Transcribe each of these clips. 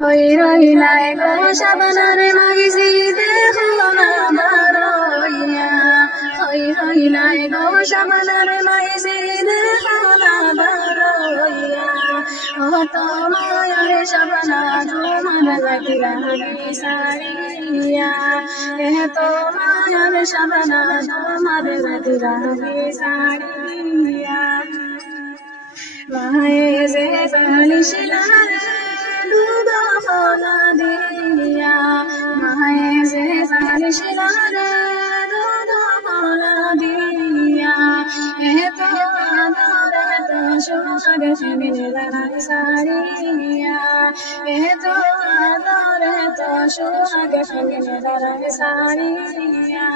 রইলাই গো শাবানার মাইজি দেখো না বারইয়া রইলাই গো শাবানার মাইজি দেখো না বারইয়া ও তো মায়ার শাবানা তোমার লাগি লাগি সারিয়া তো মায়ার শাবানা তোমার লাগি লাগি সারিয়া মায়ে যে বালিশিলার দুধ ফলা দিয়া মায়ে যে বালিশিলার দুধ ফলা দিয়া এত আদর এত সোহাগ ফেমিলে দাঁড়ান সারিয়া এত আদর এত সোহাগ ফেমিলে দাঁড়ান সারিয়া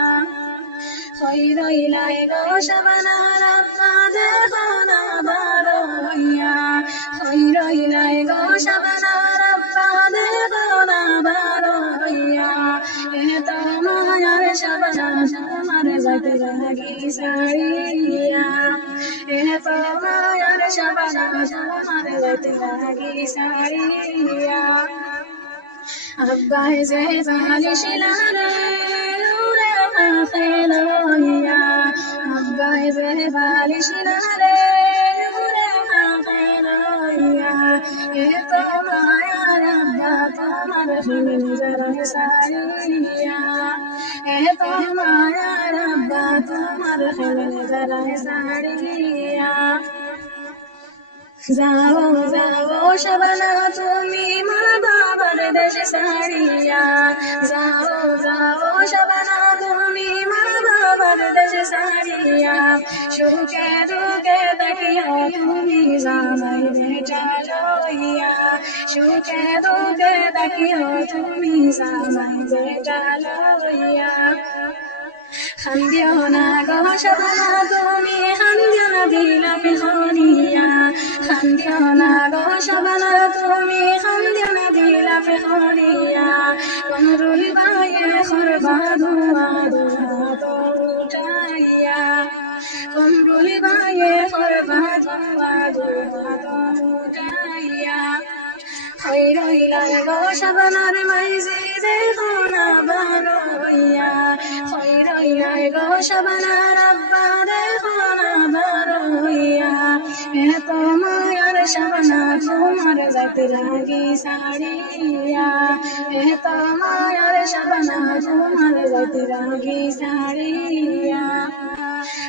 রইলাই গো শাবানার আম্মা দেখো না বারইয়া রইলাই গো শাবানার আব্বা দেখো না বারইয়া এত মায়ার শাবানা তোমার যাইতে লাগি সারিয়া এত মায়ার শাবানা তোমার যাইতে লাগি সারিয়া আব্বাই যে বালিশিলারে ফেলইয়া আব্বাই যে বালিশিলারে ফেলইয়া এত মায়ার আব্বা তোমার ফিলিং যারা সারিয়া এত মায়ার আব্বা তোমার ফিলিং যারা সারিয়া যাও যাও শাবানা তুমি মা বাবার দেশ সারিয়া যাও যাও শাবানা তুমি মা বাবার দেশ সারিয়া সুখে দুঃখে দেখিও তুমি জামাই বেটা লইয়া সুখে দুঃখে দেখিও তুমি জামাই বেটা লইয়া খান্দিও না গো শাবানা তুমি খান্দিও না দিলাম হনিয়া খান্দিও না গো শাবানা তুমি খান্দিও না দিলাম হনিয়া কমরুল বায়ে খরবা দুয়া দুয়া তো উঠাইয়া কমরুল বায়ে খরবা দুয়া দুয়া তো উঠাইয়া রইলাই গো শাবানার মাইজি দেখো না বারইয়া রইলাই গো শাবানার আব্বা দেখো না বারইয়া এত মায়ার শাবানা তোমার যাইতে লাগি সারিয়া এত মায়ার শাবানা তোমার যাইতে লাগি সারিয়া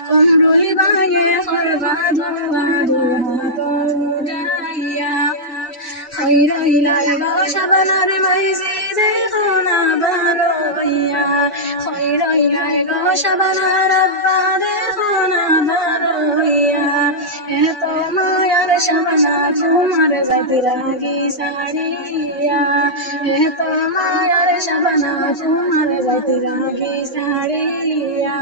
কমরুল বায়ে খরবা দুয়া দুয়া তো উঠাইয়া রইলাই গো শাবানার মাইজি দেখো না বারইয়া রইলাই গো শাবানার আব্বা দেখো না বারইয়া এত মায়ার শাবানা তোমার যাইতে লাগি সারিয়া এত মায়ার শাবানা তোমার যাইতে লাগি সারিয়া